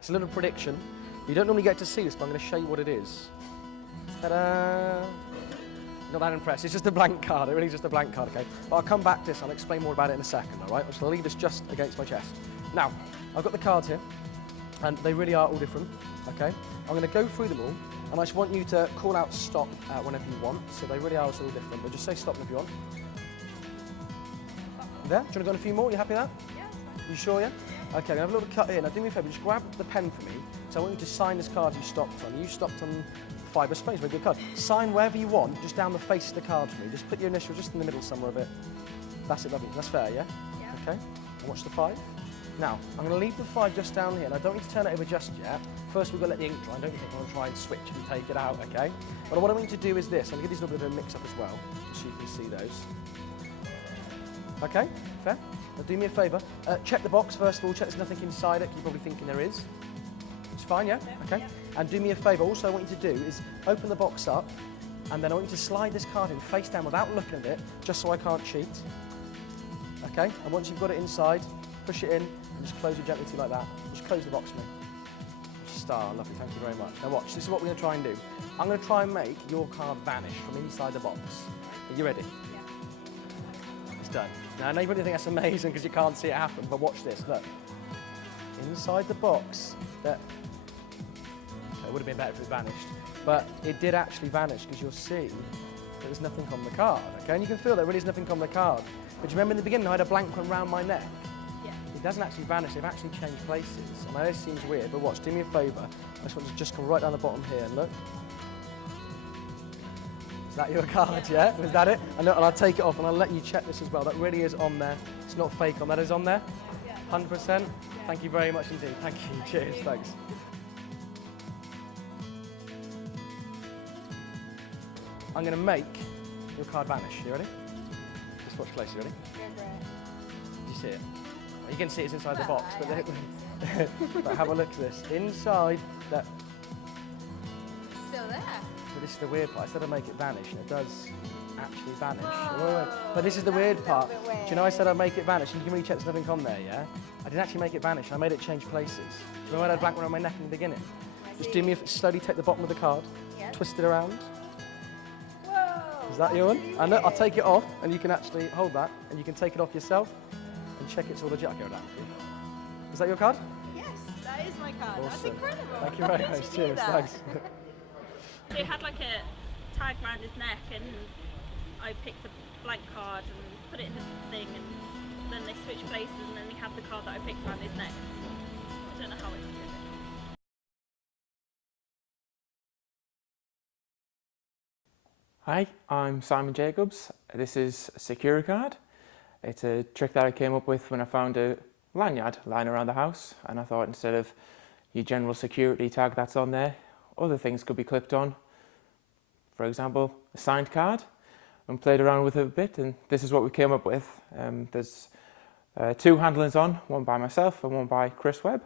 It's a little prediction. You don't normally get to see this, but I'm going to show you what it is. Ta-da! Not that impressed. It's just a blank card. It really is just a blank card, okay? But I'll come back to this. I'll explain more about it in a second, all right? I'm just going to leave this just against my chest. Now, I've got the cards here, and they really are all different, okay? I'm going to go through them all, and I just want you to call out stop whenever you want. So they really are all different, but just say stop if you want. There? Do you want to go on a few more? You happy with that? Yeah, it's fine. You sure, yeah? Okay, I'm going to have a little cut here. Now, do me a favour, just grab the pen for me. So I want you to sign this card you stopped on. You stopped on fibre space, very good card. Sign wherever you want, just down the face of the card for me. Just put your initial just in the middle somewhere of it. That's it, lovely. That's fair, yeah? Yeah. Okay, and watch the 5. Now, I'm going to leave the 5 just down here, and I don't need to turn it over just yet. First, we've got to let the ink dry. Don't you think I want to try and switch and take it out, okay? But what I want you to do is this. I'm going to give these a little bit of a mix-up as well, so you can see those. Okay, fair? Now do me a favour, check the box first of all, check there's nothing inside it, you're probably thinking there is. It's fine, yeah? Okay. Yeah. And do me a favour, also I want you to do is open the box up, and then I want you to slide this card in face down without looking at it, just so I can't cheat. Okay, and once you've got it inside, push it in, and just close it gently to like that. Just close the box for me. Star, lovely, thank you very much. Now watch, this is what we're going to try and do. I'm going to try and make your card vanish from inside the box. Are you ready? It's done. Now, I know you probably think that's amazing because you can't see it happen, but watch this, look. Inside the box, it would have been better if it vanished, but it did actually vanish because you'll see that there's nothing on the card, okay? And you can feel there really is nothing on the card. But you remember in the beginning I had a blank one round my neck? Yeah. It doesn't actually vanish, they've actually changed places. I know this seems weird, but watch, do me a favour. I just want to just come right down the bottom here and look. Is that your card, yeah? Is that it? And I'll take it off and I'll let you check this as well. That really is on there. It's not fake on that. Is on there? Yeah. 100%? Thank you very much indeed. Thank you. Cheers. Thanks. I'm going to make your card vanish. You ready? Just watch closely. Ready? Do you see it? You can see it's inside the box, but, but have a look at this. Inside that. It's still there. But this is the weird part. Instead of make it vanish, it does actually vanish. Whoa. But this is the weird part. That's a little bit Do you know I said I'd make it vanish? And you can really check there's nothing on there, yeah? I didn't actually make it vanish. I made it change places. Do you remember I had a blank one on my neck in the beginning? Just do me slowly take the bottom of the card, twist it around. Whoa. Is that your one? And I'll take it off, and you can actually hold that, and you can take it off yourself and check it's all legit. I'll go with that for you. Is that your card? Yes, that is my card. That's Awesome. incredible. Thank you very How did much. you do Cheers. that? Thanks. So he had like a tag around his neck, and I picked a blank card and put it in the thing, and then they switched places, and then he had the card that I picked around his neck. I don't know how it did it. Hi, I'm Simon Jacobs. This is a Secure Card. It's a trick that I came up with when I found a lanyard lying around the house, and I thought instead of your general security tag that's on there, other things could be clipped on. For example, a signed card, and played around with it a bit, and this is what we came up with. There's 2 handlings on, one by myself and one by Chris Webb.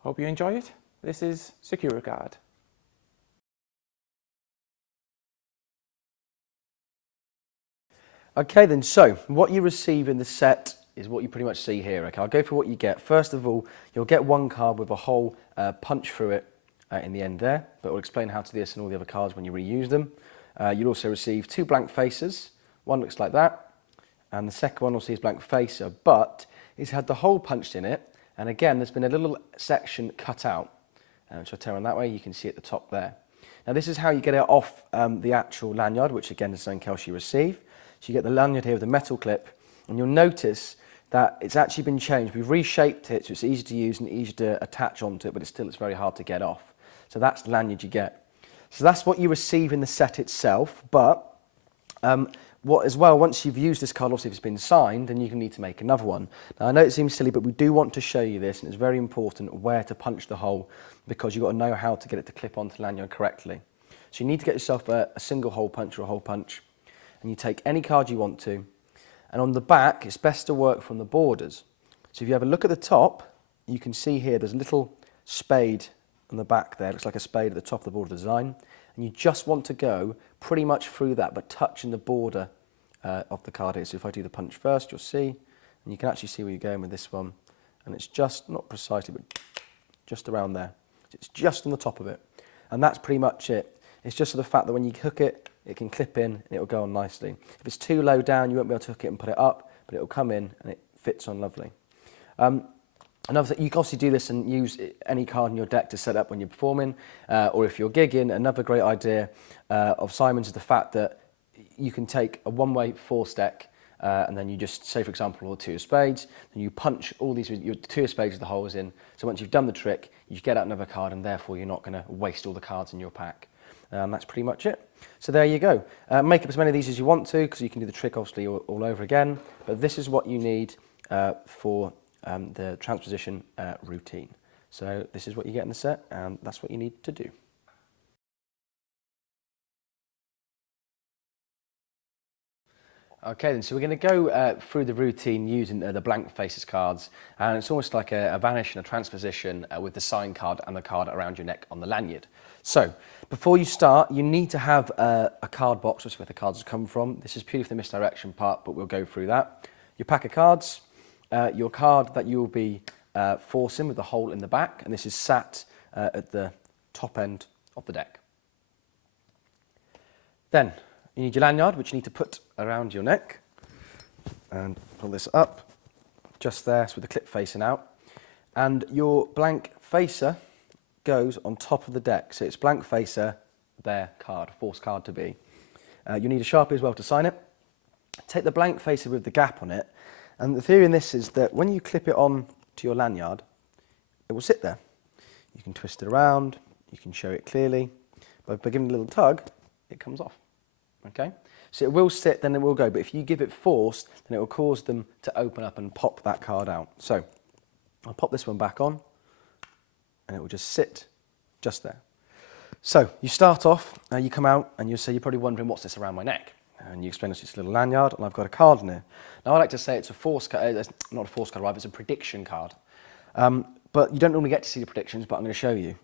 Hope you enjoy it. This is Secure Card. Okay then, so what you receive in the set is what you pretty much see here. Okay, I'll go for what you get. First of all, you'll get one card with a hole punch through it in the end there, but we'll explain how to do this and all the other cards when you reuse them. You'll also receive 2 blank faces. One looks like that, and the second one will see is blank facer, but it's had the hole punched in it, and again, there's been a little section cut out, which I'll turn on that way. You can see at the top there. Now, this is how you get it off the actual lanyard, which again is something else you receive. So you get the lanyard here with the metal clip, and you'll notice that it's actually been changed. We've reshaped it so it's easy to use and easy to attach onto it, but it's very hard to get off. So that's the lanyard you get. So that's what you receive in the set itself, but once you've used this card, obviously if it's been signed, then you can need to make another one. Now I know it seems silly, but we do want to show you this, and it's very important where to punch the hole, because you've got to know how to get it to clip onto the lanyard correctly. So you need to get yourself a single hole punch or a hole punch, and you take any card you want to, and on the back it's best to work from the borders. So if you have a look at the top, you can see here there's a little spade on the back there. It looks like a spade at the top of the border design, and you just want to go pretty much through that, but touching the border of the card here. So if I do the punch first, you'll see, and you can actually see where you're going with this one, and it's just not precisely, but just around there. It's just on the top of it. And that's pretty much it. It's just for the fact that when you hook it, it can clip in and it'll go on nicely. If it's too low down, you won't be able to hook it and put it up, but it'll come in and it fits on lovely. Another thing, you can obviously do this and use any card in your deck to set up when you're performing, or if you're gigging. Another great idea of Simon's is the fact that you can take a one-way force deck, and then you just, say for example, all the 2 of spades, then you punch all these, your 2 of spades with the holes in. So once you've done the trick, you get out another card, and therefore you're not going to waste all the cards in your pack. That's pretty much it. So there you go. Make up as many of these as you want to, because you can do the trick obviously all over again. But this is what you need for the transposition routine. So this is what you get in the set, and that's what you need to do. Okay then, so we're going to go through the routine using the blank faces cards, and it's almost like a vanish and a transposition with the sign card and the card around your neck on the lanyard. So, before you start, you need to have a card box, which is where the cards come from. This is purely for the misdirection part, but we'll go through that. Your pack of cards, your card that you'll be forcing with the hole in the back, and this is sat at the top end of the deck. Then, you need your lanyard, which you need to put around your neck, and pull this up, just there, so with the clip facing out. And your blank facer goes on top of the deck, so it's blank facer, their card, force card to be. You need a Sharpie as well to sign it. Take the blank facer with the gap on it, and the theory in this is that when you clip it on to your lanyard, it will sit there. You can twist it around, you can show it clearly, but by giving it a little tug, it comes off. Okay, so it will sit, then it will go, but if you give it force, then it will cause them to open up and pop that card out. So I'll pop this one back on, and it will just sit just there. So you start off, you come out, and you're probably wondering, what's this around my neck? And you explain it's just a little lanyard, and I've got a card in here. Now I like to say it's a force card, not a force card, right? It's a prediction card. But you don't normally get to see the predictions, but I'm going to show you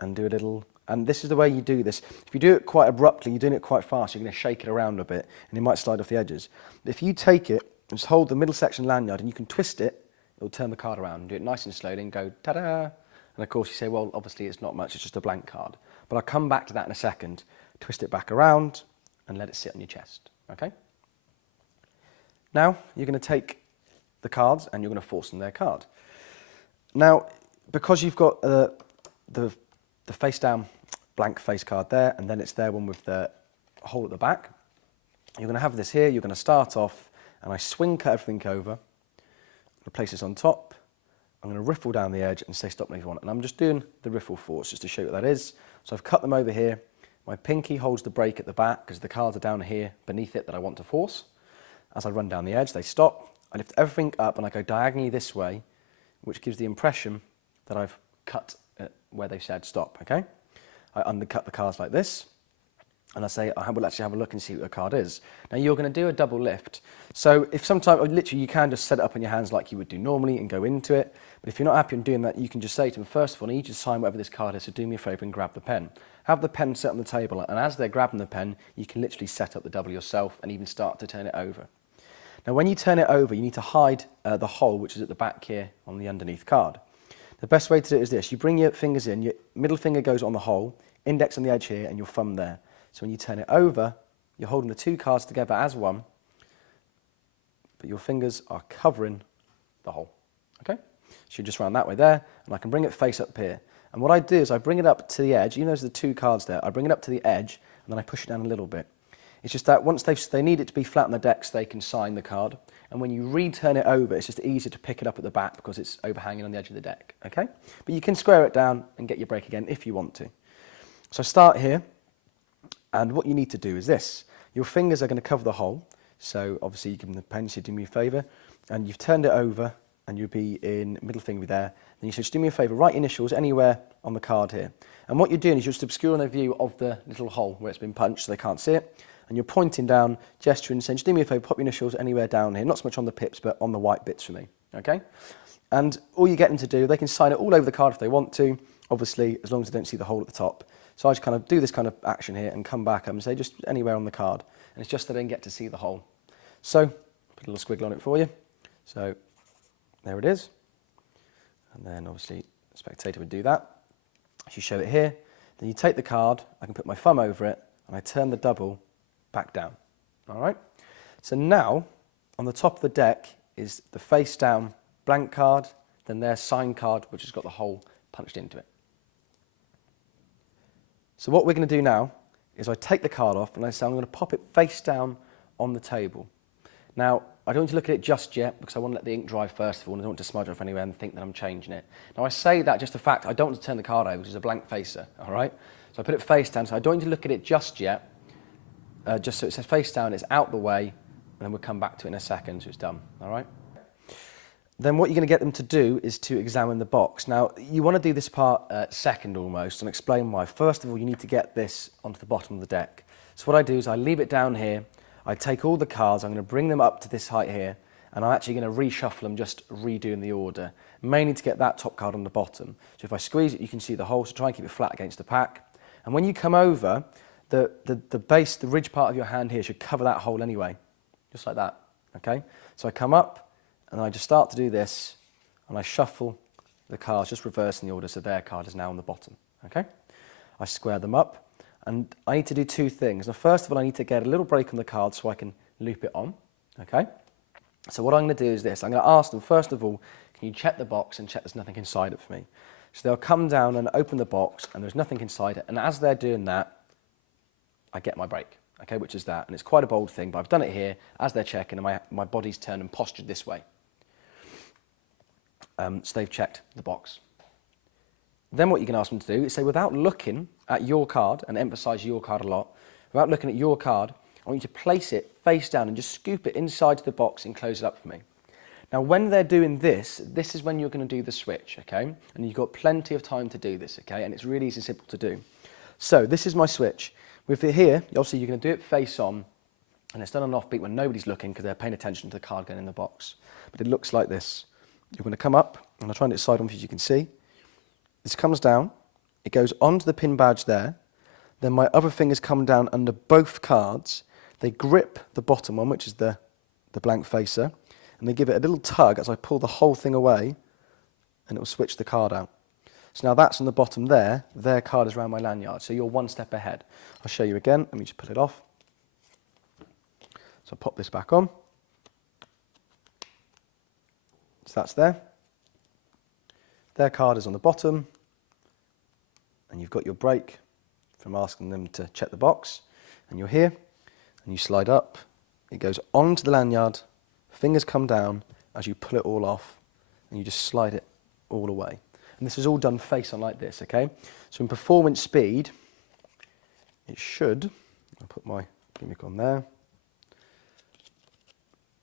and do a little. And this is the way you do this. If you do it quite abruptly, you're doing it quite fast, you're going to shake it around a bit, and it might slide off the edges. But if you take it, and just hold the middle section lanyard, and you can twist it, it'll turn the card around, and do it nice and slowly, and go, ta-da! And of course you say, well, obviously it's not much, it's just a blank card. But I'll come back to that in a second. Twist it back around, and let it sit on your chest, okay? Now, you're going to take the cards, and you're going to force them their card. Now, because you've got the face down blank face card there, and then it's their one with the hole at the back. You're going to have this here, you're going to start off, and I swing cut everything over, place this on top, I'm going to riffle down the edge and say stop me if you want, and I'm just doing the riffle force just to show you what that is. So I've cut them over here, my pinky holds the brake at the back because the cards are down here beneath it that I want to force. As I run down the edge, they stop, I lift everything up and I go diagonally this way, which gives the impression that I've cut where they said stop, okay? I undercut the cards like this, and I say, I will actually have a look and see what the card is. Now you're going to do a double lift. So if sometimes, literally you can just set it up in your hands like you would do normally and go into it, but if you're not happy in doing that, you can just say to them, first of all, I need you to sign whatever this card is, so do me a favour and grab the pen. Have the pen set on the table, and as they're grabbing the pen, you can literally set up the double yourself and even start to turn it over. Now when you turn it over, you need to hide the hole, which is at the back here on the underneath card. The best way to do it is this. You bring your fingers in, your middle finger goes on the hole, index on the edge here, and your thumb there. So when you turn it over, you're holding the two cards together as one, but your fingers are covering the hole, okay? So you just round that way there, and I can bring it face up here. And what I do is I bring it up to the edge, even though there's the two cards there, I bring it up to the edge, and then I push it down a little bit. It's just that once they need it to be flat on the deck so they can sign the card, and when you return it over, it's just easier to pick it up at the back because it's overhanging on the edge of the deck, okay? But you can square it down and get your break again if you want to. So start here, and what you need to do is this. Your fingers are going to cover the hole, so obviously you give them the pen, so do me a favour, and you've turned it over, and you'll be in middle finger there. Then you say, just do me a favour, write initials anywhere on the card here. And what you're doing is you're just obscuring the view of the little hole where it's been punched so they can't see it. And you're pointing down, gesturing, saying, just do me a favour, pop your initials anywhere down here. Not so much on the pips, but on the white bits for me, okay? And all you get them to do, they can sign it all over the card if they want to, obviously, as long as they don't see the hole at the top. So I just kind of do this kind of action here and come back up and say just anywhere on the card. And it's just that I didn't get to see the hole. So, put a little squiggle on it for you. So, there it is. And then obviously spectator would do that. If you show it here, then you take the card, I can put my thumb over it, and I turn the double back down. All right? So now, on the top of the deck is the face down blank card, then their sign card, which has got the hole punched into it. So what we're going to do now is I take the card off and I say I'm going to pop it face down on the table. Now, I don't want to look at it just yet because I want to let the ink dry first of all and I don't want to smudge off anywhere and think that I'm changing it. Now, I say that just the fact I don't want to turn the card over, which is a blank facer, all right? So I put it face down, so I don't need to look at it just yet, just so it says face down, it's out the way, and then we'll come back to it in a second so it's done, all right? Then what you're going to get them to do is to examine the box. Now, you want to do this part second almost, and explain why. First of all, you need to get this onto the bottom of the deck. So what I do is I leave it down here, I take all the cards, I'm going to bring them up to this height here, and I'm actually going to reshuffle them, just redoing the order, mainly to get that top card on the bottom. So if I squeeze it, you can see the hole, so try and keep it flat against the pack. And when you come over, the base, the ridge part of your hand here should cover that hole anyway, just like that, okay? So I come up, and I just start to do this, and I shuffle the cards, just reversing the order, so their card is now on the bottom, okay? I square them up, and I need to do two things. Now, first of all, I need to get a little break on the card so I can loop it on, okay? So what I'm going to do is this. I'm going to ask them, first of all, can you check the box and check there's nothing inside it for me? So they'll come down and open the box, and there's nothing inside it, and as they're doing that, I get my break, okay, which is that. And it's quite a bold thing, but I've done it here as they're checking, and my body's turned and postured this way. So they've checked the box. Then what you can ask them to do is say, without looking at your card, and emphasise your card a lot, without looking at your card, I want you to place it face down and just scoop it inside the box and close it up for me. Now, when they're doing this, this is when you're going to do the switch, okay? And you've got plenty of time to do this, okay? And it's really easy and simple to do. So this is my switch. With it here, obviously you're going to do it face on, and it's done on an offbeat when nobody's looking because they're paying attention to the card going in the box. But it looks like this. You're going to come up, and I'll try and do it side on for you, as you can see. This comes down, it goes onto the pin badge there, then my other fingers come down under both cards, they grip the bottom one, which is the blank facer, and they give it a little tug as I pull the whole thing away, and it will switch the card out. So now that's on the bottom there, their card is around my lanyard, so you're one step ahead. I'll show you again, let me just put it off. So I'll pop this back on. So that's there. Their card is on the bottom, and you've got your break from asking them to check the box, and you're here, and you slide up, it goes onto the lanyard, fingers come down as you pull it all off, and you just slide it all away. And this is all done face on like this, okay? So in performance speed, it should, I'll put my gimmick on there,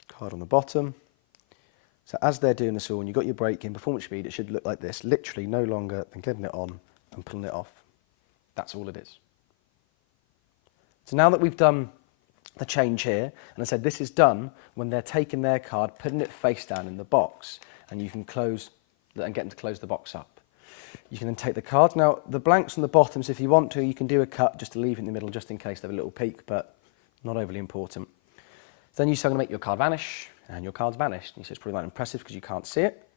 card on the bottom. So as they're doing this all, and you've got your break in performance speed, it should look like this, literally no longer than getting it on and pulling it off. That's all it is. So now that we've done the change here, and I said this is done when they're taking their card, putting it face down in the box, and you can close and get them to close the box up. You can then take the card. Now, the blanks on the bottom, so if you want to, you can do a cut just to leave it in the middle, just in case they have a little peek, but not overly important. Then you say, I'm going to make your card vanish, and your card's vanished. And you say, it's probably not impressive because you can't see it.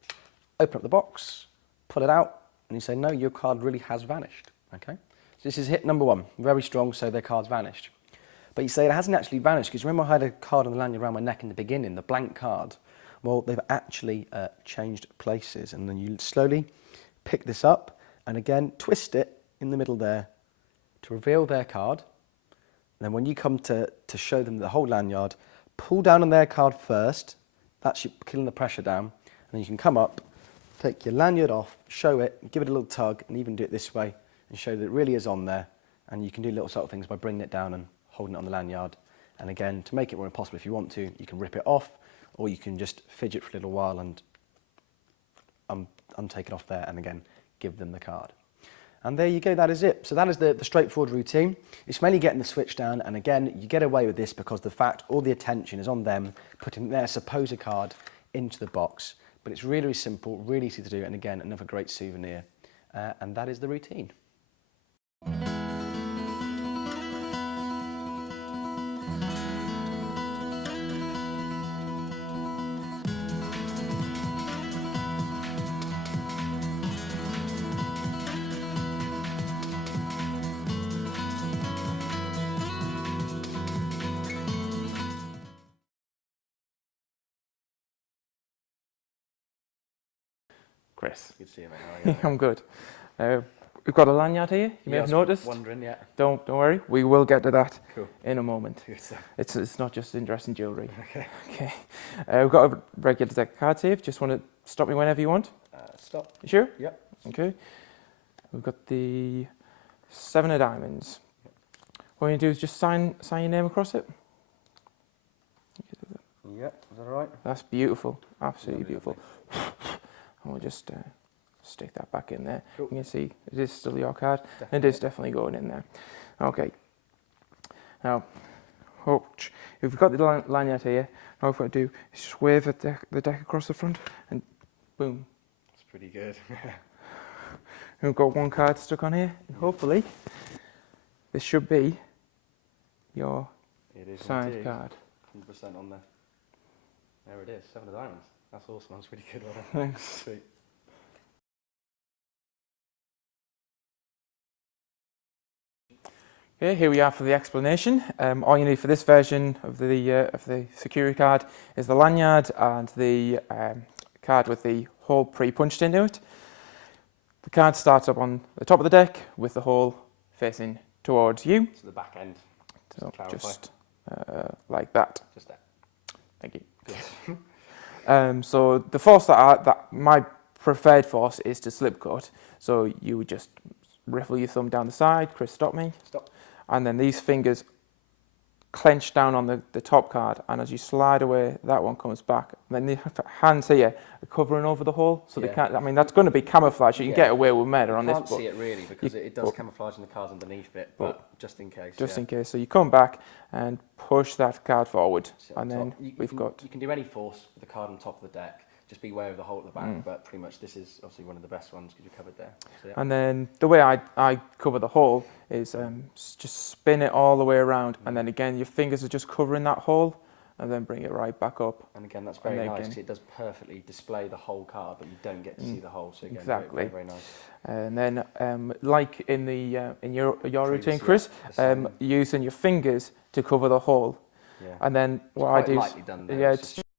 Open up the box, pull it out, and you say, no, your card really has vanished, okay? So this is hit number one, very strong, so their card's vanished. But you say it hasn't actually vanished, because remember I had a card on the lanyard around my neck in the beginning, the blank card? Well, they've actually changed places, and then you slowly pick this up, and again, twist it in the middle there to reveal their card. And then when you come to show them the whole lanyard, pull down on their card first, that's killing the pressure down, and then you can come up, take your lanyard off, show it, give it a little tug, and even do it this way, and show that it really is on there, and you can do little subtle things by bringing it down and holding it on the lanyard. And again, to make it more impossible if you want to, you can rip it off, or you can just fidget for a little while and untake it off there, and again, give them the card. And there you go, that is it. So that is the straightforward routine. It's mainly getting the switch down, and again, you get away with this because the fact all the attention is on them putting their supposed card into the box. But it's really, really simple, really easy to do, and again, another great souvenir. And that is the routine. Chris. Good to see you, mate. How are you? I'm good. We've got a lanyard here. You may have noticed. Wondering, yeah. Don't worry. We will get to that Cool. in a moment. Good stuff. It's not just interesting jewellery. Okay. Okay. We've got a regular deck of cards here. Just want to stop me whenever you want. Stop. You sure? Yep. Okay. We've got the 7 of diamonds. What you do is just sign your name across it. Yep. Is that all right? That's beautiful. Absolutely Lovely, beautiful. And we'll just stick that back in there. Cool. You can see it is still your card. Definitely. It is definitely going in there. Okay. Now, if we've got the lanyard here, now what I do is just wave the deck across the front and boom. That's pretty good. And we've got one card stuck on here. And hopefully, this should be your It is signed indeed. card. 100% on there. There it is. 7 of diamonds. That's awesome. That's pretty good. Well done. Thanks. Sweet. Okay, here we are for the explanation. All you need for this version of the security card is the lanyard and the card with the hole pre-punched into it. The card starts up on the top of the deck with the hole facing towards you. So the back end. So clarify. just like that. Just there. Thank you. Good. So the force that my preferred force is to slip cut. So you would just riffle your thumb down the side. Chris, stop me. Stop. And then these fingers clench down on the top card, and as you slide away, that one comes back. And then the hands here are covering over the hole, so they Yeah. can't. I mean, that's going to be camouflage. You can Yeah. get away with murder on You this, can't but see it really because it does but- camouflage in the cards underneath it, but just in case. just yeah. in case. So you come back and push that card forward, Sit on and then top. You we've can, got. You can do any force with the card on top of the deck. Just be aware of the hole at the back, but pretty much this is obviously one of the best ones because you're covered there. So, yeah. And then the way I cover the hole is just spin it all the way around, and then again your fingers are just covering that hole, and then bring it right back up. And again, that's very then nice again- because it does perfectly display the whole card, but you don't get to see the hole. So again, Exactly. very, very nice. And then, like in your routine, Previous, Chris, yeah, the same. using your fingers to cover the hole, Yeah. and then what Quite I do, lightly done there. yeah, it's it's just